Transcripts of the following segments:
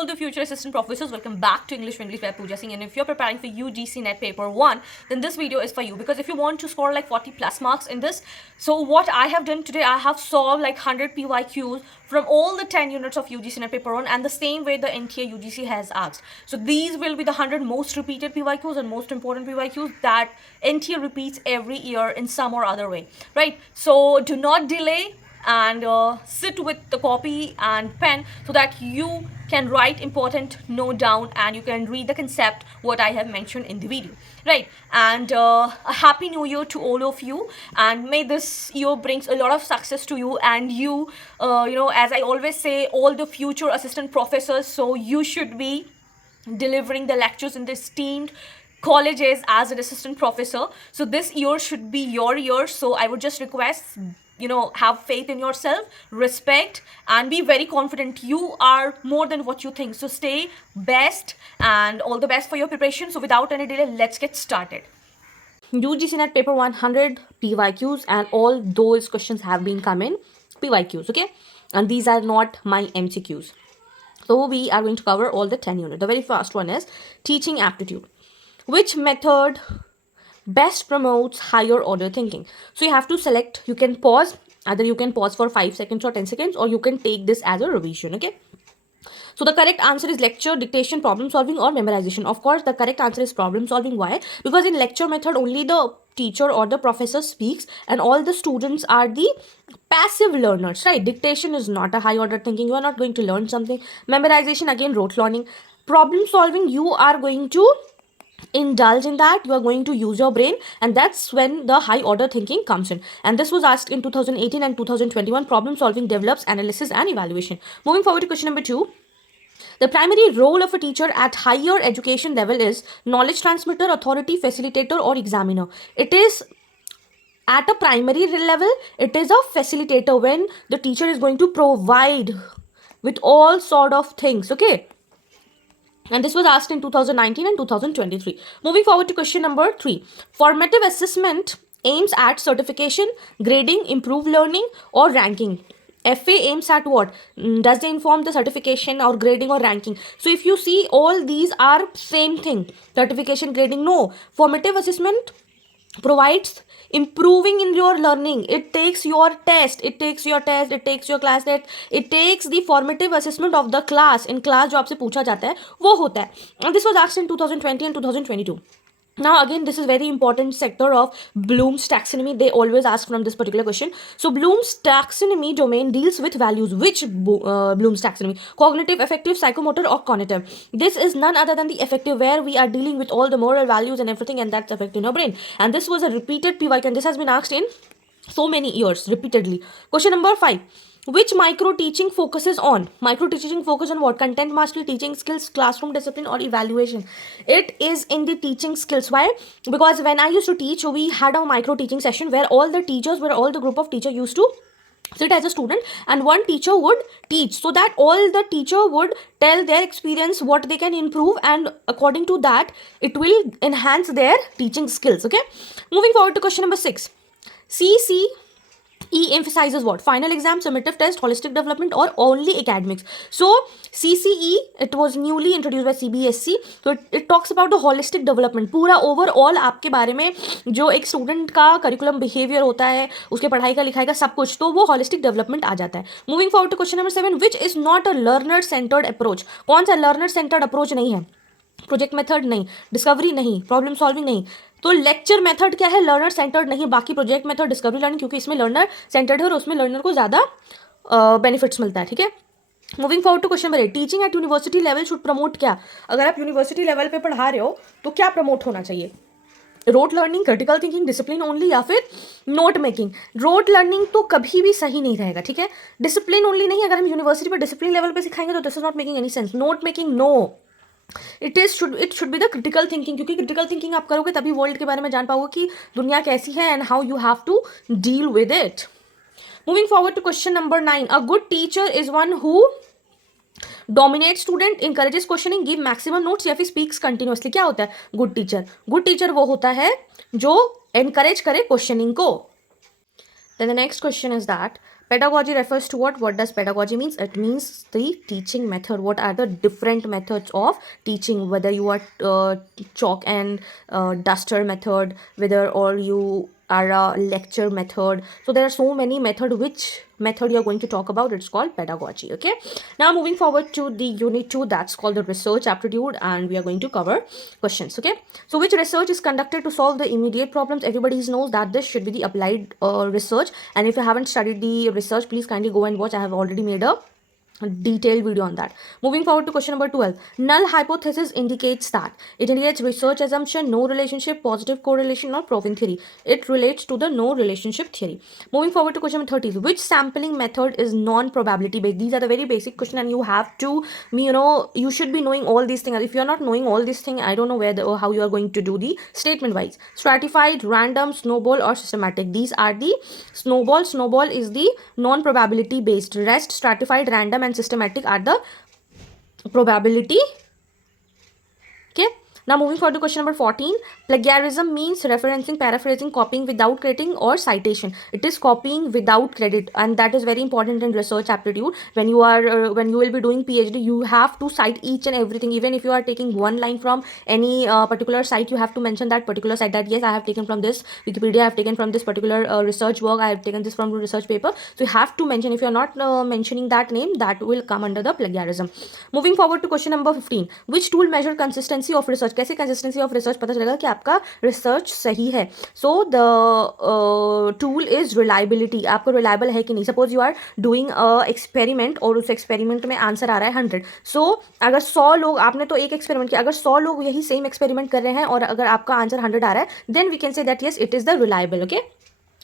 all the future assistant professors, welcome back to English by Pooja Singh. And if you're preparing for UGC NET paper 1, then this video is for you, because if you want to score like 40 plus marks in this, so what I have done today, I have solved like 100 PYQs from all the 10 units of UGC NET paper 1, and the same way the NTA UGC has asked. So these will be the 100 most repeated PYQs and most important PYQs that NTA repeats every year in some or other way, right? So do not delay and sit with the copy and pen so that you can write important note down and you can read the concept what I have mentioned in the video, right? And a happy new year to all of you, and may this year brings a lot of success to you, and you as I always say, all the future assistant professors, so you should be delivering the lectures in the esteemed colleges as an assistant professor. So this year should be your year, so I would just request, have faith in yourself, respect, and be very confident. You are more than what you think. So stay best, and all the best for your preparation. So without any delay, let's get started. UGC NET paper 100 PYQs, and all those questions have been come in PYQs, okay? And these are not my MCQs. So we are going to cover all the 10 units. The very first one is teaching aptitude. Which method best promotes higher order thinking? So you have to select, you can pause, either you can pause for 5 seconds or 10 seconds, or you can take this as a revision, okay? So the correct answer is lecture, dictation, problem solving, or memorization. Of course, the correct answer is problem solving. Why? Because in lecture method, only the teacher or the professor speaks and all the students are the passive learners, right? Dictation is not a high order thinking. You are not going to learn something. Memorization, again, rote learning. Problem solving, you are going to indulge in that, you are going to use your brain, and that's when the high order thinking comes in. And this was asked in 2018 and 2021. Problem solving develops analysis and evaluation. Moving forward to question number 2. The primary role of a teacher at higher education level is knowledge transmitter, authority, facilitator, or examiner. It is at a primary level, it is a facilitator, when the teacher is going to provide with all sort of things, okay? And this was asked in 2019 and 2023. Moving forward to question number 3. Formative assessment aims at certification, grading, improved learning, or ranking. FA aims at what? Does they inform the certification or grading or ranking? So if you see, all these are same thing. Certification, grading, no. Formative assessment provides improving in your learning. It takes your test, it takes your class test, it takes the formative assessment of the class. In class जो आपसे पूछा जाता है वो होता है. And this was asked in 2020 and 2022. Now again, this is very important sector of Bloom's taxonomy. They always ask from this particular question. So Bloom's taxonomy domain deals with values. Which Bloom's taxonomy? Cognitive, affective, psychomotor, or cognitive? This is none other than the affective, where we are dealing with all the moral values and everything, and that's affecting your brain. And this was a repeated PYQ, and this has been asked in so many years repeatedly. Question number 5. Which micro teaching focuses on? Micro teaching focus on what? Content mastery, teaching skills, classroom discipline, or evaluation? It is in the teaching skills. Why? Because when I used to teach, we had a micro teaching session where all the group of teachers used to sit as a student, and one teacher would teach, so that all the teacher would tell their experience, what they can improve, and according to that it will enhance their teaching skills, okay? Moving forward to question number 6. CCE emphasizes what? Final exam, summative test, holistic development, or only academics? So CCE, it was newly introduced by CBSE, so it talks about the holistic development. पूरा overall आपके बारे में जो एक student का curriculum behaviour होता है, उसके पढ़ाई का लिखाई का सब कुछ, तो वो होलिस्टिक डेवलपमेंट आ जाता है. Moving forward to question number 7. Which is not a learner centred approach? कौन सा लर्नर सेंटर्ड अप्रोच नहीं है? प्रोजेक्ट मेथड नहीं, डिस्कवरी नहीं, प्रॉब्लम सॉल्विंग नहीं. तो लेक्चर मेथड क्या है? लर्नर सेंटर्ड नहीं. बाकी प्रोजेक्ट मेथड, डिस्कवरी लर्निंग, क्योंकि इसमें लर्नर सेंटर्ड है और उसमें लर्नर को ज़्यादा बेनिफिट्स मिलता है, ठीक है? Moving forward to question number 8. Teaching at university level should promote क्या? अगर आप यूनिवर्सिटी लेवल पे पढ़ा रहे हो तो क्या प्रमोट होना चाहिए? Rote learning, critical thinking, discipline only, या फिर नोट मेकिंग? रोट लर्निंग तो कभी भी सही नहीं रहेगा, ठीक है? डिसिप्लिन ओनली नहीं. अगर हम यूनिवर्सिटी पर डिसिप्लिन लेवल पे सिखाएंगे तो this is not making any sense. Note making, no. It should be the critical thinking, क्योंकि क्रिटिकल थिंकिंग आप करोगे तभी वर्ल्ड के बारे में जान पाओगे कि दुनिया कैसी है and how you have to deal with it. Moving forward to question number 9. A good teacher is one who dominate student, encourages questioning, give maximum notes, या फिर स्पीक्स कंटिन्यूअसली? क्या होता है गुड टीचर? गुड टीचर वो होता है जो encourage करे क्वेश्चनिंग को. Then the next question is that Pedagogy refers to what? What does pedagogy means? It means the teaching method. What are the different methods of teaching? Whether you are chalk and duster method, whether or you are a lecture method. So there are so many method. Which method you're going to talk about? It's called pedagogy. Okay. Now moving forward to the unit 2, that's called the research aptitude, and we are going to cover questions. Okay. So which research is conducted to solve the immediate problems? Everybody knows that this should be the applied research, and if you haven't studied the research, please kindly go and watch. I have already made a detailed video on that. Moving forward to question number 12. Null hypothesis indicates that it indicates research assumption, no relationship, positive correlation, or proven theory. It relates to the no relationship theory. Moving forward to question number 30. Which sampling method is non-probability based? These are the very basic question, and you have to, you should be knowing all these things. If you're not knowing all these things, I don't know or how you are going to do the statement wise. Stratified, random, snowball, or systematic. These are the snowball. Snowball is the non-probability based. Rest, stratified, random, and systematic are the probability. Okay. Now moving forward to question number 14. Plagiarism means referencing, paraphrasing, copying without crediting or citation. It is copying without credit, and that is very important in research aptitude. When you are when you will be doing PhD, you have to cite each and everything. Even if you are taking one line from any particular site, you have to mention that particular site, that yes, I have taken from this Wikipedia, I have taken from this particular research work, I have taken this from research paper. So you have to mention. If you are not mentioning that name, that will come under the plagiarism. Moving forward to question number 15. Which tool measure consistency of research? कैसे consistency of research पता चलेगा कि आपका research सही है? So the tool is reliability. आपको reliable है कि नहीं. Suppose you are doing experiment और उस एक्सपेरिमेंट में आंसर आ रहा है 100. सो अगर 100 लोग, आपने तो एक एक्सपेरिमेंट किया, अगर 100 लोग यही सेम एक्सपेरिमेंट कर रहे हैं और अगर आपका आंसर 100 आ रहा है, then we can say that yes it is the reliable. Okay.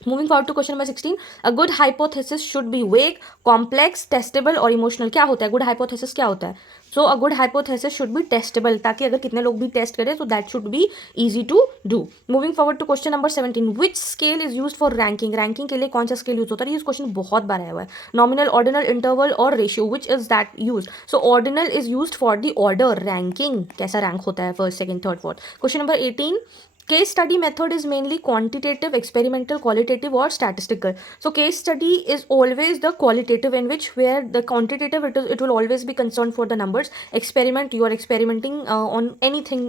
Moving forward to question number 16. A good hypothesis should be vague, complex, testable और emotional. क्या होता है good hypothesis? क्या होता है? So a good hypothesis should be testable, ताकि अगर कितने लोग भी टेस्ट करें, so that should be easy to do. Moving forward to question number 17. Which scale is used for ranking? Ranking के लिए कौन सा स्केल यूज होता है? ये क्वेश्चन बहुत बार आया हुआ है. Nominal, ordinal, interval और ratio. Which is that used? So ordinal is used for the order. Ranking कैसा रैंक होता है? First, second, third, fourth. Question number 18. Case study method is mainly quantitative, experimental, qualitative or statistical. So case study is always the qualitative, in which where the quantitative it will always be concerned for the numbers. Experiment, you are experimenting on anything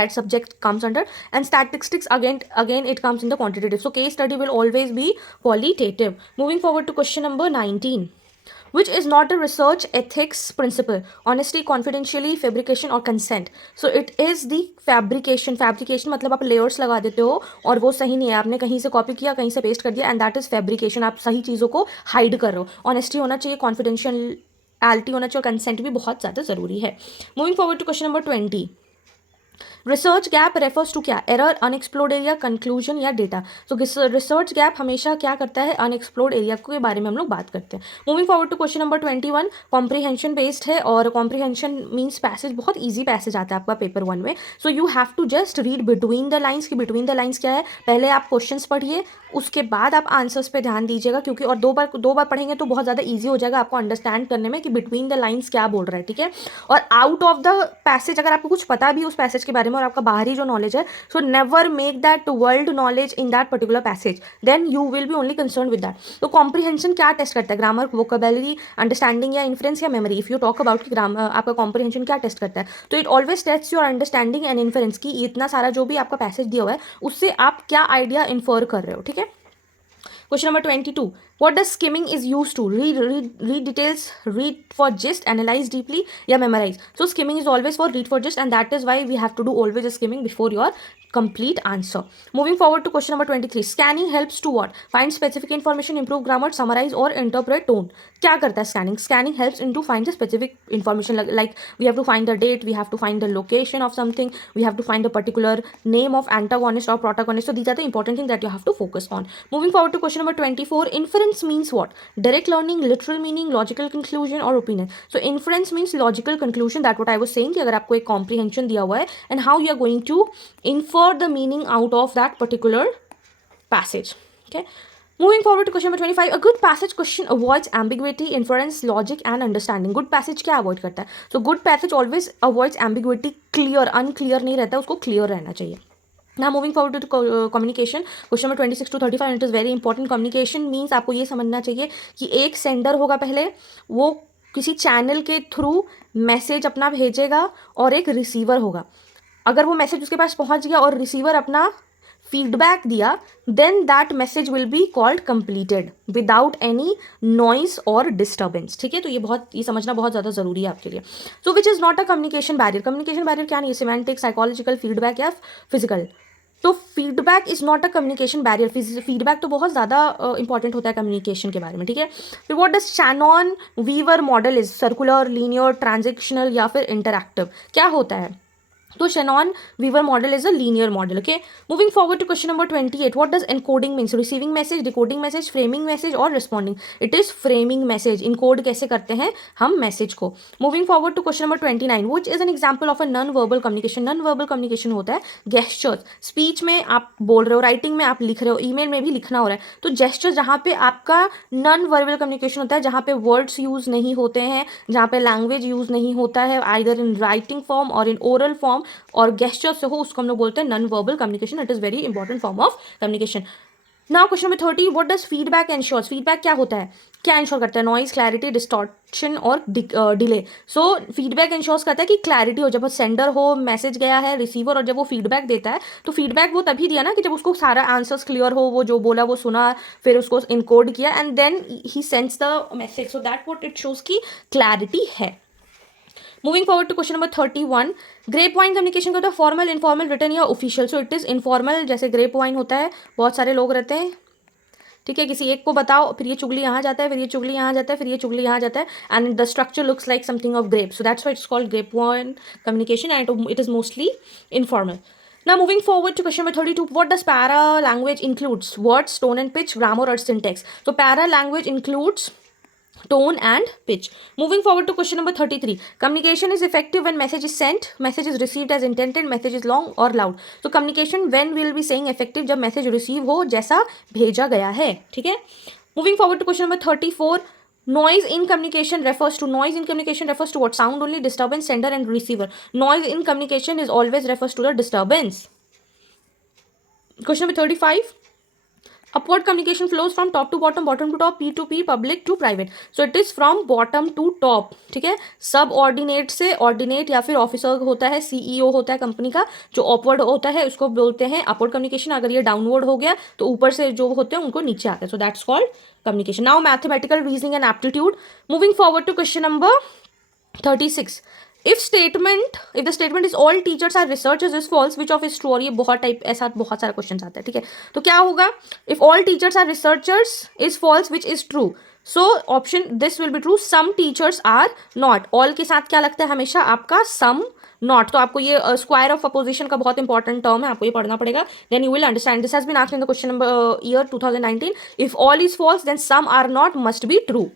that subject comes under, and statistics again it comes in the quantitative. So case study will always be qualitative. Moving forward to question number 19. Which is not a research ethics principle? Honesty, confidentially, fabrication और consent. So it is the fabrication. Fabrication मतलब आप layers लगा देते हो और वो सही नहीं है, आपने कहीं से कॉपी किया, कहीं से पेस्ट कर दिया, and that is fabrication. आप सही चीज़ों को हाइड कर रहे हो. Honesty होना चाहिए, confidentiality होना चाहिए और consent भी बहुत ज़्यादा ज़रूरी है. Moving forward to question number 20. Research gap refers to क्या? एरर, अनएक्सप्लोर्ड एरिया, कंक्लूजन या डेटा. सो रिसर्च गैप हमेशा क्या करता है? अनएक्सप्लोर्ड एरिया के बारे में हम लोग बात करते हैं. Moving forward to question number 21. Comprehension based है और कॉम्प्रीहेंशन मीन्स पैसेज. बहुत ईजी पैसेज आता है आपका पेपर 1 में. So you have to just read between the lines. कि बिटवीन द लाइन्स क्या है? पहले आप क्वेश्चंस पढ़िए, उसके बाद आप आंसर्स पे ध्यान दीजिएगा, क्योंकि और दो बार पढ़ेंगे तो बहुत ज़्यादा ईजी हो जाएगा आपको अंडरस्टैंड करने में कि बिटवीन द लाइन्स क्या बोल रहा है. ठीक है. और आउट ऑफ द पैसेज अगर आपको कुछ पता भी उस पैसेज के बारे में और आपका बाहरी जो नॉलेज है, so never make that world knowledge in that particular passage, then you will be only concern with that. तो कॉम्प्रीहेंशन क्या टेस्ट करता है? ग्रामर, वोकेबलरी, अंडरस्टैंडिंग या इन्फ्रेंस या memory. If you talk about कि ग्रामर आपका comprehension क्या test करता है, तो it always test your understanding and inference. की इतना सारा जो भी आपका पैसेज दिया हुआ है उससे आप क्या आइडिया इन्फर कर रहे हो. ठीक है. Question number 22. What does skimming is used to? Read details, read for gist, analyze deeply, या memorize. So skimming is always for read for gist, and that is why we have to do always a skimming before your complete answer. Moving forward to question number 23. Scanning helps to what? Find specific information, improve grammar, summarize or interpret tone. क्या करता है scanning? Scanning helps into find the specific information, like we have to find the date, we have to find the location of something, we have to find a particular name of antagonist or protagonist. So these are the important things that you have to focus on. Moving forward to question number 24. Inference means what? Direct learning, literal meaning, logical conclusion or opinion. So inference means logical conclusion. That what I was saying कि अगर आपको एक comprehension दिया हुआ है and how you are going to infer the meaning out of that particular passage. Okay. Moving forward to question number 25. A good passage question avoids ambiguity, inference, logic and understanding. Good passage क्या avoid करता है? So good passage always avoids ambiguity. Clear, unclear नहीं रहता, उसको clear रहना चाहिए. ना moving forward to communication, question number 26 to 35, it is very important. Communication means आपको ये समझना चाहिए कि एक सेंडर होगा पहले, वो किसी चैनल के थ्रू मैसेज अपना भेजेगा, और एक रिसीवर होगा. अगर वो मैसेज उसके पास पहुंच गया और रिसीवर अपना फीडबैक दिया, then that message will be called completed without any noise और डिस्टर्बेंस. ठीक है, तो ये समझना बहुत ज़्यादा ज़रूरी है आपके लिए. So which is not a communication barrier. Communication barrier क्या नहीं है, सिमेंटिक, साइकोलॉजिकल, फीडबैक या फिजिकल. तो feedback is not a communication barrier. Feedback तो बहुत ज़्यादा इंपॉर्टेंट होता है कम्युनिकेशन के बारे में. ठीक है, फिर what does Shannon Weaver model is, circular, linear, transactional या फिर इंटरैक्टिव. क्या होता है, तो Shannon Weaver model is a linear model. Okay, moving forward to question number 28. What does encoding means? Receiving message, decoding message, framing message और responding. It is framing message. Encode कैसे करते हैं हम मैसेज को. Moving forward to question number 29. Which is an example of a non-verbal communication? Non-verbal communication होता है gestures. Speech में आप बोल रहे हो, राइटिंग में आप लिख रहे हो, ईमेल में भी लिखना हो रहा है, तो gestures जहाँ पे आपका non-verbal communication होता है, जहाँ पे words यूज नहीं होते हैं, जहाँ पे लैंग्वेज यूज नहीं होता है, either in writing form or in oral form, और गेस्चर से हो, उसको हम लोग बोलते हैं non verbal communication. It is very important form of communication. Now question number 30. What does feedback ensures. Feedback क्या होता है, क्या इंश्योर करता है, नॉइज, क्लैरिटी, डिस्टॉर्शन और डिले. सो फीडबैक इंश्योर्स करता है कि क्लैरिटी हो, जब सेंडर हो, मैसेज गया है, रिसीवर, और जब वो फीडबैक देता है, तो फीडबैक वो तभी दिया ना कि जब उसको सारा आंसर्स क्लियर हो, वो जो बोला वो सुना, फिर उसको इनकोड किया, and then he sends the message. So that what it shows की क्लैरिटी है. Moving forward to question number 31. Grep wine communication का होता है फॉर्मल, इनफॉर्मल, रिटर्न या official. So it is informal. जैसे ग्रेप वाइन होता है, बहुत सारे लोग रहते हैं, ठीक है, किसी एक को बताओ, फिर ये चुगली यहाँ जाता है, फिर ये चुगली यहाँ जाता है, फिर ये चुगली यहाँ जाता है, and the structure looks like something of grape. So that's why it's called grape wine communication, and it is mostly informal. Now moving forward to question number 32. What does para language includes? Words, tone and pitch, grammar or syntax. So para language includes tone and pitch. Moving forward to question number 33. Communication is effective when message is sent, message is received as intended, message is long or loud. So communication when we will be saying effective जब message receive हो, जैसा भेजा गया है. ठीक है. Moving forward to question number 34. Noise in communication refers to what? Sound only, disturbance, sender and receiver. Noise in communication is always refers to the disturbance. Question number 35. Upward communication flows from top to bottom, bottom to top, P to P, public to private. So it is from bottom to top. ठीक है, सब ordinate से ordinate या फिर officer होता है, CEO होता है कंपनी का, जो अपवर्ड होता है उसको बोलते हैं अपवर्ड कम्युनिकेशन. अगर ये डाउनवर्ड हो गया तो ऊपर से जो होते हैं उनको नीचे आते हैं. So that's called communication. Now mathematical reasoning and aptitude. Moving forward to question number 36. if the statement is all teachers are researchers is false, which of is true. और ये बहुत टाइप ऐसा बहुत सारा क्वेश्चन आता है. ठीक है, तो क्या होगा, if all teachers are researchers is false, which is true. So option this will be true. Some teachers are not. all के साथ क्या लगता है हमेशा आपका some not. तो आपको ये स्क्वायर ऑफ अपोजिशन का बहुत इंपॉर्टेंट टर्म है, आपको ये पढ़ना पड़ेगा. Then you will understand. This has been asked in the question number year 2019. If all is false then some are not must be true.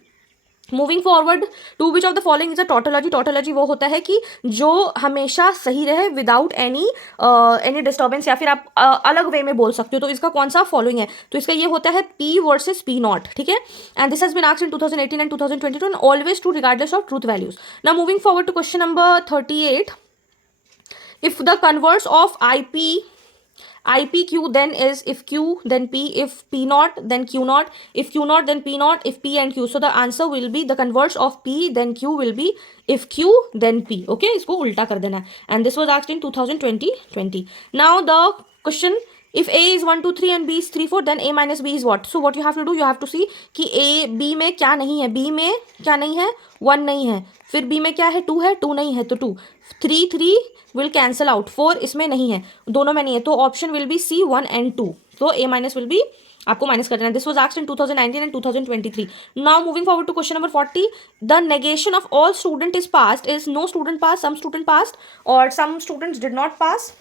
Moving forward to which of the following is a tautology. Tautology वो होता है कि जो हमेशा सही रहे without any disturbance, या फिर आप अलग वे में बोल सकते हो. तो इसका कौन सा फॉलोइंग है, तो इसका ये होता है P वर्सेस P नॉट. ठीक है, and this has been asked in 2018 and 2022 and always true regardless of truth values. Now moving forward to question number 38. If the converse of IPQ then is if Q then P, if P naught then Q naught, if Q naught then P naught, if P and Q. So the answer will be the converse of P then Q will be if Q then P. Okay, इसको उल्टा कर देना है. And this was asked in 2020. Now the question, if A is 1 2 3 and B is 3 4 then A minus B is what? So what you have to do, you have to see कि A B में क्या नहीं है, B में क्या नहीं है, 1 नहीं है, फिर B में क्या है, 2 है, 2 नहीं है तो 2, 3 विल कैंसल आउट, 4 इसमें नहीं है, दोनों में नहीं है, तो option will be C 1 and 2. तो A माइनस विल बी आपको माइनस कर देना है. This was asked in 2019 and 2023. Now moving forward to question number 40. The negation of all student is passed is no student pass, some student passed और some students did not pass,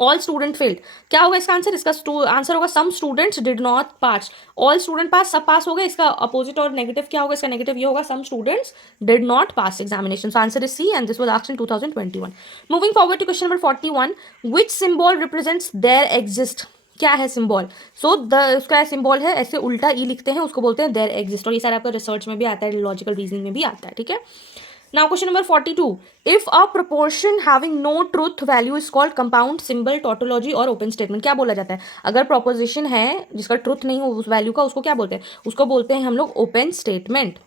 all student failed. क्या होगा इसका answer, इसका answer होगा some students did not pass. All student पास, सब पास हो गए. इसका अपोजिट और नेगेटिव क्या होगा, इसका नेगेटिव ये होगा some students did not pass examination. So answer is C and this was asked in 2021. Moving forward to question number 41. Which symbol represents there exist. क्या है सिंबल, सो उसका सिंबल है ऐसे उल्टा ई लिखते हैं, उसको बोलते हैं देयर एग्जिस्ट. और ये सारा आपका रिसर्च में भी आता है, लॉजिकल रीजनिंग में भी आता है. ठीक है. Now question number 42. If a proportion having no truth value is called compound, symbol, tautology और open statement. क्या बोला जाता है? अगर proposition है जिसका truth नहीं हो उस value का, उसको क्या बोलते हैं? उसको बोलते हैं हम लोग open statement.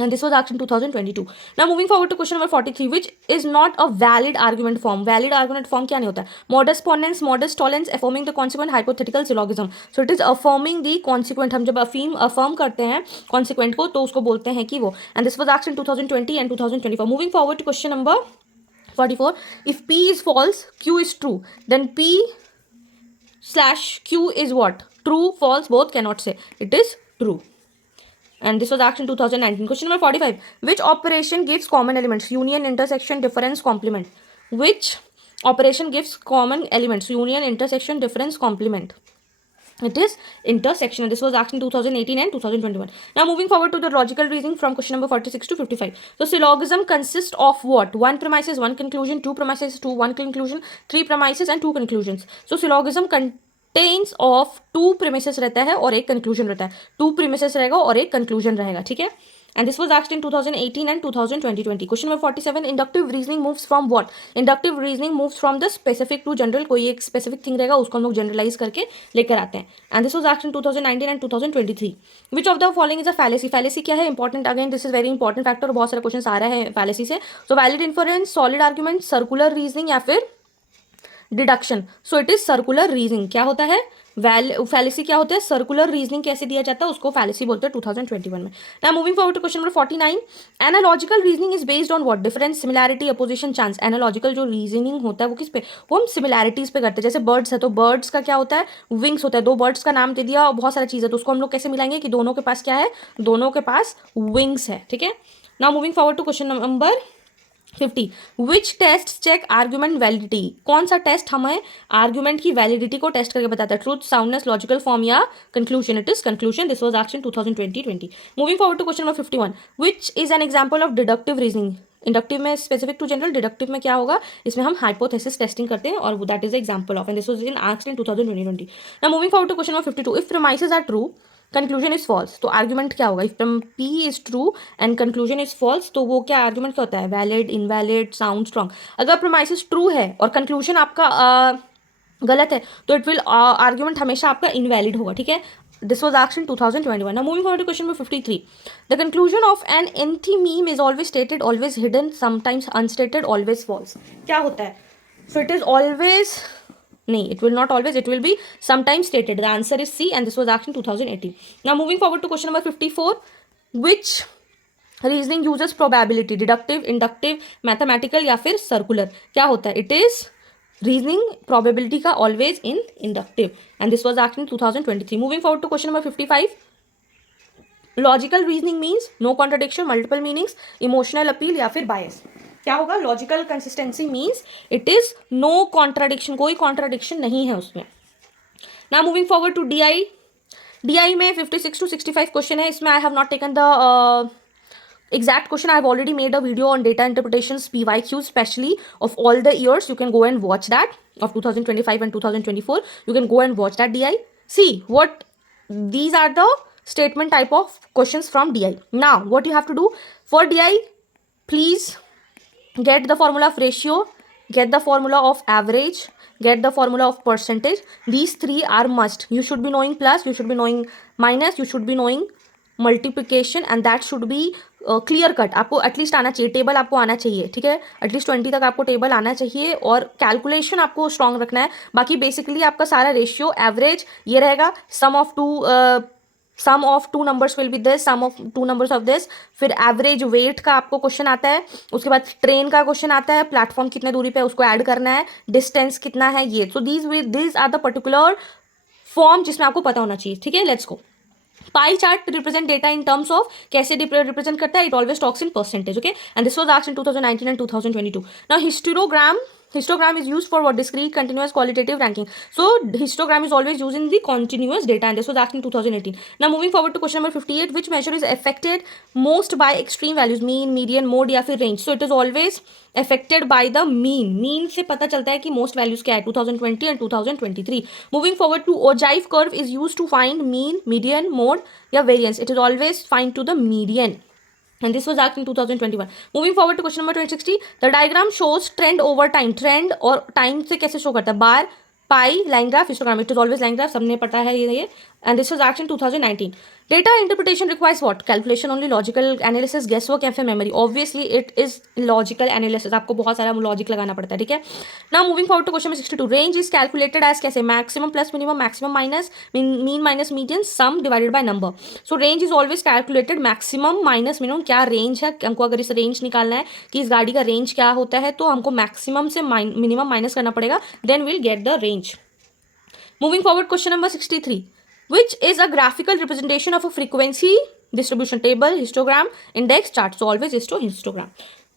And this was asked in 2022. Now moving forward to question number 43, which is not a valid argument form. Valid argument form क्या नहीं होता है? Modus ponens, modus tollens, affirming the consequent, hypothetical syllogism. So it is affirming the consequent. हम जब affirm करते हैं consequent को तो उसको बोलते हैं कि वो. And this was asked in 2020 and 2024. Moving forward to question number 44. If P is false, Q is true, then P slash Q is what? True, false, both, cannot say. It is true. And this was asked in 2019. Question number 45. Which operation gives common elements? Union, intersection, difference, complement. Which operation gives common elements? Union, intersection, difference, complement. It is intersection. And this was asked in 2018 and 2021. Now moving forward to the logical reasoning from question number 46 to 55. So syllogism consists of what? One premises, one conclusion, two premises, one conclusion, three premises and two conclusions. So syllogism contains of two premises रहता है और एक conclusion रहता है. Two premises रहेगा और एक conclusion रहेगा. ठीक है? And this was asked in 2018 and 2020. Question number 47. Inductive reasoning moves from what? Inductive reasoning moves from the specific to general. कोई एक specific thing रहेगा उसको हम लोग generalize करके लेकर आते हैं. And this was asked in 2019 and 2023. Which of the following is a fallacy? Fallacy क्या है? Important. Again, this is very important factor. बहुत सारे questions आ रहे हैं fallacy से. So valid inference, solid argument, circular reasoning या फिर deduction. So it is circular reasoning. क्या होता है? फैलेसी क्या होता है? सर्कुलर रीजनिंग कैसे दिया जाता है उसको फैलेसी बोलते हैं 2021 में. Now moving forward to question number 49. Analogical reasoning is based on what? Difference, similarity, opposition, chance. Analogical जो रीजनिंग होता है वो किस पे? वो हम सिमिलैरिटीज पे करते हैं. जैसे बर्ड्स है तो बर्ड्स का क्या होता है? विंग्स होता है. दो बर्ड्स का नाम दे दिया और बहुत सारी चीज़ है तो उसको हम लोग कैसे मिलाएंगे कि दोनों के पास क्या है? दोनों के पास विंग्स है. ठीक है. Now moving forward to question number 50. Which test check argument validity? कौन सा टेस्ट हमें आर्ग्यूमेंट की वैलिडिटी को टेस्ट करके बताता है? ट्रूथ, साउंडनेस, लॉजिकल फॉर्म या conclusion? It is conclusion. This was asked in 2020. Moving forward to question number 51. Which is an example of deductive reasoning? Inductive में स्पेसिफिक टू जनरल, डिडक्टिव में क्या होगा? इसमें हम हाइपोथेसिस टेस्टिंग करते हैं और that is example of. And this was in asked in 2020. Now moving forward to question number 52. If premises are true, conclusion is false, तो आर्ग्यूमेंट क्या होगा? If P is true and conclusion is false तो वो क्या argument क्या होता है? Valid, invalid, sound, strong. अगर प्रीमाइसेस ट्रू है और कंक्लूजन आपका गलत है तो इट विल आर्ग्यूमेंट हमेशा आपका इनवैलिड होगा. ठीक है. This was asked in 2021. Now moving forward to question number 53. The conclusion of an enthymeme is always stated, always hidden, sometimes unstated, always false. क्या होता है? So it is always. नहीं, it will not always, it will be sometimes stated. The answer is C and this was asked in 2018. Now moving forward to question number 54. Which reasoning uses probability? Deductive, inductive, mathematical या फिर circular? क्या होता है? It is reasoning probability का always in inductive and this was asked in 2023. Moving forward to question number 55. Logical reasoning means no contradiction, multiple meanings, emotional appeal या फिर bias. क्या होगा? Logical consistency means it is no contradiction, कोई contradiction नहीं है उसमें. Now moving forward to DI. DI में 56 to 65 question है. इसमें I have not taken the exact question. I have already made a video on data interpretations, PYQs especially of all the years. You can go and watch that of 2025 and 2024. You can go and watch that DI. See what these are the statement type of questions from DI. Now what you have to do for DI, please get the formula of ratio, get the formula of average, get the formula of percentage. These three are must. You should be knowing plus, you should be knowing minus, you should be knowing multiplication and that should be clear cut. आपको at least आना चाहिए, table आपको आना चाहिए. ठीक है. At least 20 तक आपको टेबल आना चाहिए और कैलकुलेशन आपको स्ट्रॉन्ग रखना है. बाकी बेसिकली आपका सारा रेशियो, एवरेज ये रहेगा. Sum of two numbers will be this, sum of two numbers of this. फिर एवरेज वेट का आपको क्वेश्चन आता है. उसके बाद ट्रेन का क्वेश्चन आता है. प्लेटफॉर्म कितने दूरी पे है उसको ऐड करना है. डिस्टेंस कितना है ये. So these are the particular form जिसमें आपको पता होना चाहिए. ठीक है. Let's go. Pie chart represent data in terms of कैसे रिप्रेजेंट करता है? It always talks in percentage. Okay. And this was asked in 2019 and 2022. नाउ histogram is used for what? Discrete, continuous, qualitative ranking. So histogram is always used in the continuous data and this was asked in 2018. Now moving forward to question number 58. Which measure is affected most by extreme values? Mean, median, mode या फिर range? So it is always affected by the mean. Mean से पता चलता है कि most values क्या है 2020 and 2023. Moving forward to ogive curve is used to find mean, median, mode या variance. It is always find to the median. and this was asked in 2021. Moving forward to question number 2060, the diagram shows trend over time. Trend और time से कैसे show करता है? Bar, pie, line graph, histogram. It is always line graph. सबने पता है ये. And this was asked in 2019. Data interpretation requires what? Calculation only, logical analysis, guesswork या फिर memory. Obviously it is logical analysis. आपको बहुत सारा logic लगाना पड़ता है, ठीक है. Now moving forward to question number 62. Range is calculated as कैसे? Maximum plus minimum, maximum minus mean minus median, sum divided by number. So range is always calculated maximum minus minimum. क्या range है? हमको अगर इस range निकालना है कि इस गाड़ी का range क्या होता है, तो हमको maximum से minimum minus करना पड़ेगा. Then we'll get the range. Moving forward, question number 63. Which is a graphical representation of a frequency distribution table, histogram, index, chart. So always histogram.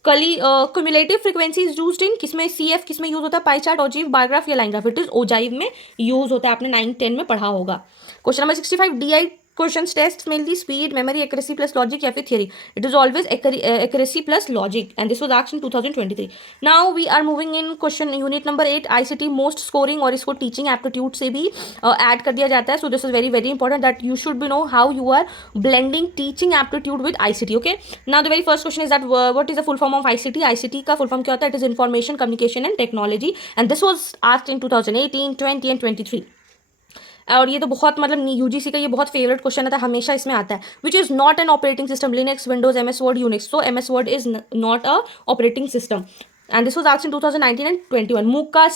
Cumulative frequency is used in किसमें? CF किसमें use होता है? Pie chart, ogive, bar graph या line graph. It is ogive में use होता है. आपने 9-10 में पढ़ा होगा. Question number 65. DI questions tests mainly speed, memory, accuracy plus logic या फिर theory. It is always accuracy plus logic, and this was asked in 2023. Now we are moving in question unit number 8, ICT most scoring, और इसको teaching aptitude से भी add कर दिया जाता है. So this is very very important that you should be know how you are blending teaching aptitude with ICT. Okay. Now the very first question is that what is the full form of ICT? ICT का full form क्या होता है? It is information, communication and technology, and this was asked in 2018, 20 and 23. और ये तो बहुत मतलब UGC का ये बहुत फेवरेट क्वेश्चन आता है, हमेशा इसमें आता है. विच is not an operating system? Linux, Windows, MS word, Unix. So MS word is not a operating system. And this was asked in 2019 and 21. मूक का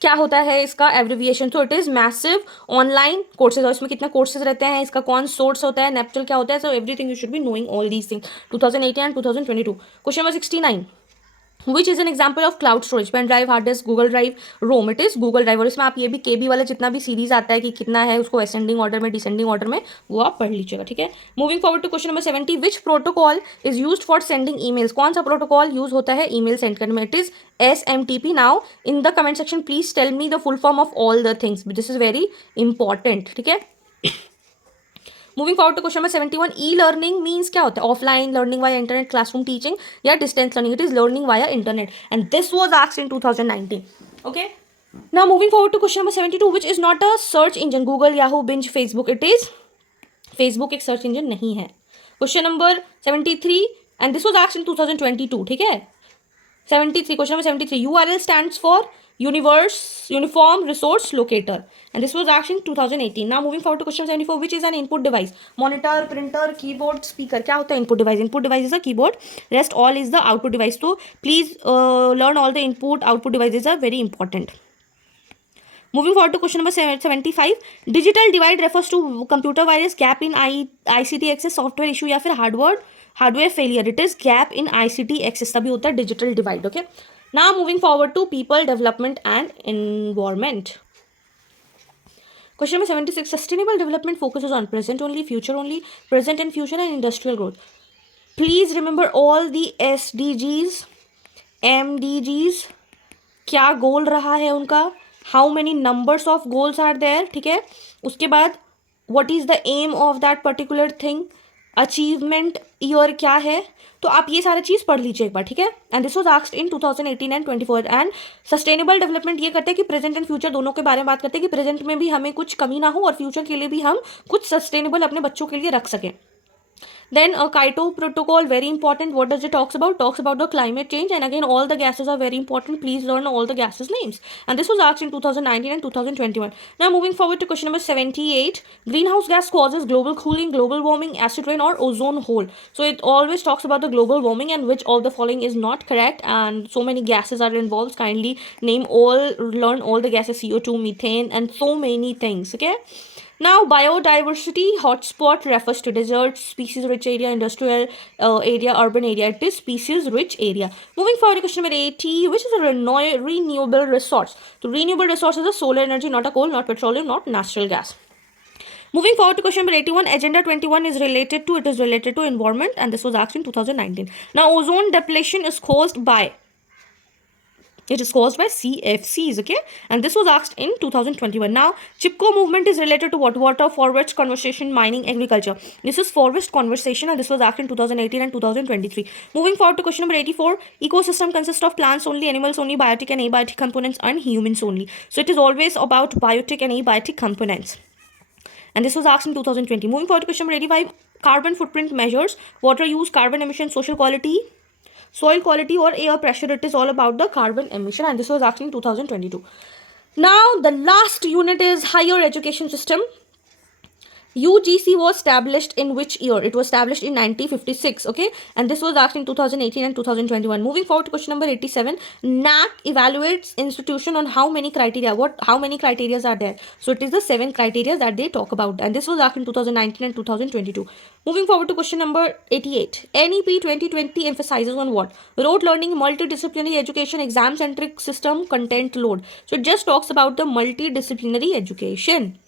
क्या होता है इसका एब्रिविएशन? तो it is massive online courses. और इसमें कितने कोर्सेज रहते हैं, इसका कौन सोर्स होता है, नेप्टल क्या होता है. So everything you should be knowing all these thing. 2018 and 2022. Question number 69. Which is an example of cloud storage? Pen drive, hard disk, Google drive, ROM. It is Google drive. और इसमें आप ये भी KB वाला जितना भी series आता है कि कितना है उसको असेंडिंग ऑर्डर में, डिसेंडिंग ऑर्डर में, वो आप पढ़ लीजिएगा, ठीक है. Moving forward to question number 70. Which protocol is used for sending emails? कौन सा प्रोटोकॉल यूज होता है ईमेल सेंड करने में? It is SMTP. Now in the comment section please tell me the full form of all the things. This is very important, ठीक है. Moving forward to question number 71. E-learning means क्या होता है? Offline learning via internet, classroom teaching या distance learning. It is learning via internet, and this was asked in 2019. Okay. Now moving forward to question number 72. Which is not a search engine? Google, Yahoo, binge, Facebook. It is Facebook एक search engine नहीं है. Question number 73 and this was asked इन 2022, ठीक है. 73. Question number 73. URL stands for Uniform Resource Locator, and this was asked in 2018. Now moving forward to question 74. Which is an input device? Monitor, printer, keyboard, speaker. क्या होता है input device? Input device is a keyboard. Rest all is the output device. So please learn all the input output devices are very important. Moving forward to question number 75. Digital divide refers to computer virus, gap in ICT access, software issue या फिर hardware failure. It is gap in ICT access, तभी होता है digital divide. Okay. Now moving forward to people development and environment. Question number 76. Sustainable development focuses on present only, future only, present and future and industrial growth. Please remember all the SDGs, MDGs. क्या goal रहा है उनका, how many numbers of goals are there, ठीक है. उसके बाद what is the aim of that particular thing, achievement year क्या है. तो आप ये सारी चीज़ पढ़ लीजिए एक बार, ठीक है. And this was asked in 2018 and 24. And sustainable development ये करते हैं कि प्रेजेंट एंड फ्यूचर दोनों के बारे में बात करते हैं कि प्रेजेंट में भी हमें कुछ कमी ना हो और फ्यूचर के लिए भी हम कुछ सस्टेनेबल अपने बच्चों के लिए रख सकें. Then Kyoto Protocol, very important. What does it talks about? Talks about the climate change, and again all the gases are very important. Please learn all the gases names. And this was asked in 2019 and 2021. Now moving forward to question number 78. Greenhouse gas causes global cooling, global warming, acid rain or ozone hole. So it always talks about the global warming, and which of the following is not correct, and so many gases are involved. Kindly name all, learn all the gases: CO2, methane and so many things. Okay. Now, biodiversity hotspot refers to desert, species-rich area, industrial area, urban area. It is species-rich area. Moving forward to question number 80, which is a renewable resource. So, renewable resource is a solar energy, not a coal, not petroleum, not natural gas. Moving forward to question number 81, Agenda 21 is related to environment, and this was asked in 2019. Now, ozone depletion is caused by. It is caused by CFCs, okay, and this was asked in 2021. Now, Chipko movement is related to what? Water, forest conservation, mining, agriculture. This is forest conservation, and this was asked in 2018 and 2023. Moving forward to question number 84. Ecosystem consists of plants only, animals only, biotic and abiotic components, and humans only. So it is always about biotic and abiotic components. and this was asked in 2020. Moving forward to question number 85, carbon footprint measures water use, carbon emission, social quality, soil quality, or air pressure. It is all about the carbon emission, and this was asked in 2022. Now the last unit is higher education system. UGC was established in which year? It was established in 1956, okay, and this was asked in 2018 and 2021. Moving forward to question number 87, NAC evaluates institution on how many criteria? How many criteria are there? So it is the 7 criteria that they talk about, and this was asked in 2019 and 2022. Moving forward to question number 88, NEP 2020 emphasizes on what? Rote learning, multidisciplinary education, exam centric system, content load. So it just talks about the multidisciplinary education,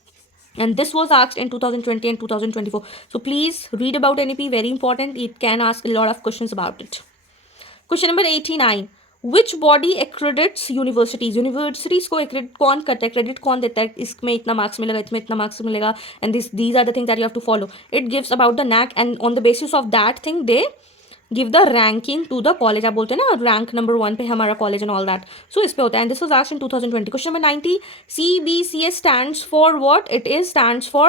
and this was asked in 2020 and 2024. So please read about NEP, very important. It can ask a lot of questions about it. Question number 89, which body accredits universities? Universities को accredit कौन करता है, credit कौन देता है, इसमें इतना marks मिलेगा, इसमें इतना marks मिलेगा, and these are the things that you have to follow. It gives about the NAC, and on the basis of that thing they give the ranking to the college. आप बोलते हैं ना rank number 1 पे हमारा college and all that. So इस पे होता है, and this was asked in 2020. Question number 90, CBCS stands for what? It is stands for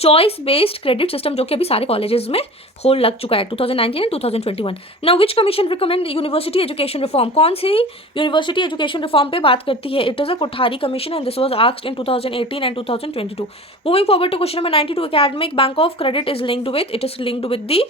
choice based credit system, जो कि अभी सारे कॉलेजेस में होल लग चुका है 2019 and 2021. Now which commission recommend university education reform? कौन सी यूनिवर्सिटी एजुकेशन रिफॉर्म पे बात करती है? It is a Kothari commission, and this was asked in 2018 and 2022. Moving forward to question number 92, academic bank of credit is linked with, it is linked with the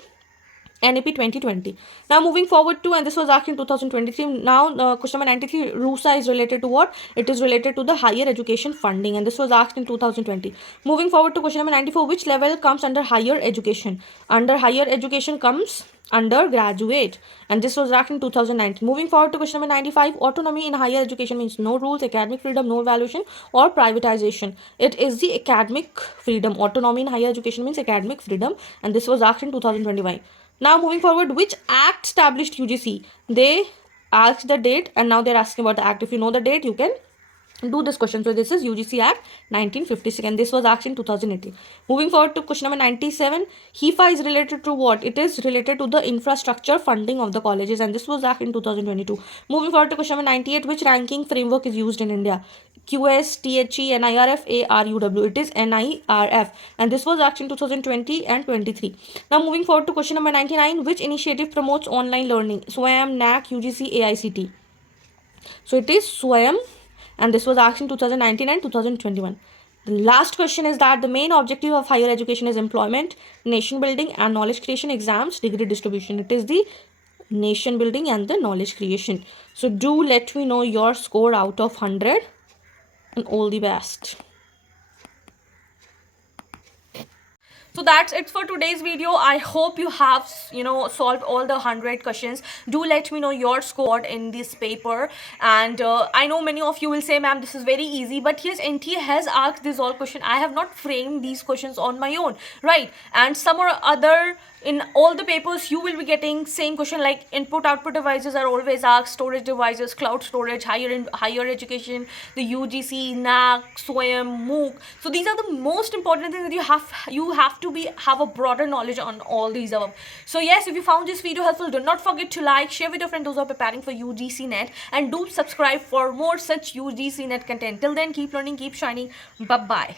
NEP 2020. Now moving forward to, and this was asked in 2023. Now question number 93, RUSA is related to what? It is related to the higher education funding, and this was asked in 2020. Moving forward to question number 94, which level comes under higher education? Under higher education comes undergraduate, and this was asked in 2019. Moving forward to question number 95, autonomy in higher education means no rules, academic freedom, no evaluation, or privatization. It is the academic freedom. Autonomy in higher education means academic freedom, and this was asked in 2025. Now moving forward, which act established UGC? They asked the date, and now they're asking about the act. If you know the date, you can do this question. So this is UGC Act 1956, and this was asked in 2018. Moving forward to question number 97, HEFA is related to what? It is related to the infrastructure funding of the colleges, and this was asked in 2022. Moving forward to question number 98, which ranking framework is used in India? QS, THE, NIRF, ARUW. It is NIRF, and this was asked in 2020 and 23. Now moving forward to question number 99, which initiative promotes online learning? SWAYAM, NAC, UGC, AICT. So it is SWAYAM, and this was asked in 2019 and 2021. The last question is that the main objective of higher education is employment, nation building, and knowledge creation, exams, degree distribution. It is the nation building and the knowledge creation. So do let me know your score out of 100, and all the best. So that's it for today's video. I hope you have solved all the 100 questions. Do let me know your score in this paper, and I know many of you will say, ma'am, this is very easy, but yes, NTA has asked this all question. I have not framed these questions on my own, right? And some or other, in all the papers you will be getting same question, like input output devices are always asked, storage devices, cloud storage, higher education, the UGC, NAC, SWAYAM, MOOC. So these are the most important things that you have to have a broader knowledge on all these above. So yes, if you found this video helpful, do not forget to like, share with your friends those who are preparing for UGC NET, and do subscribe for more such UGC NET content. Till then, keep learning, keep shining. Bye bye.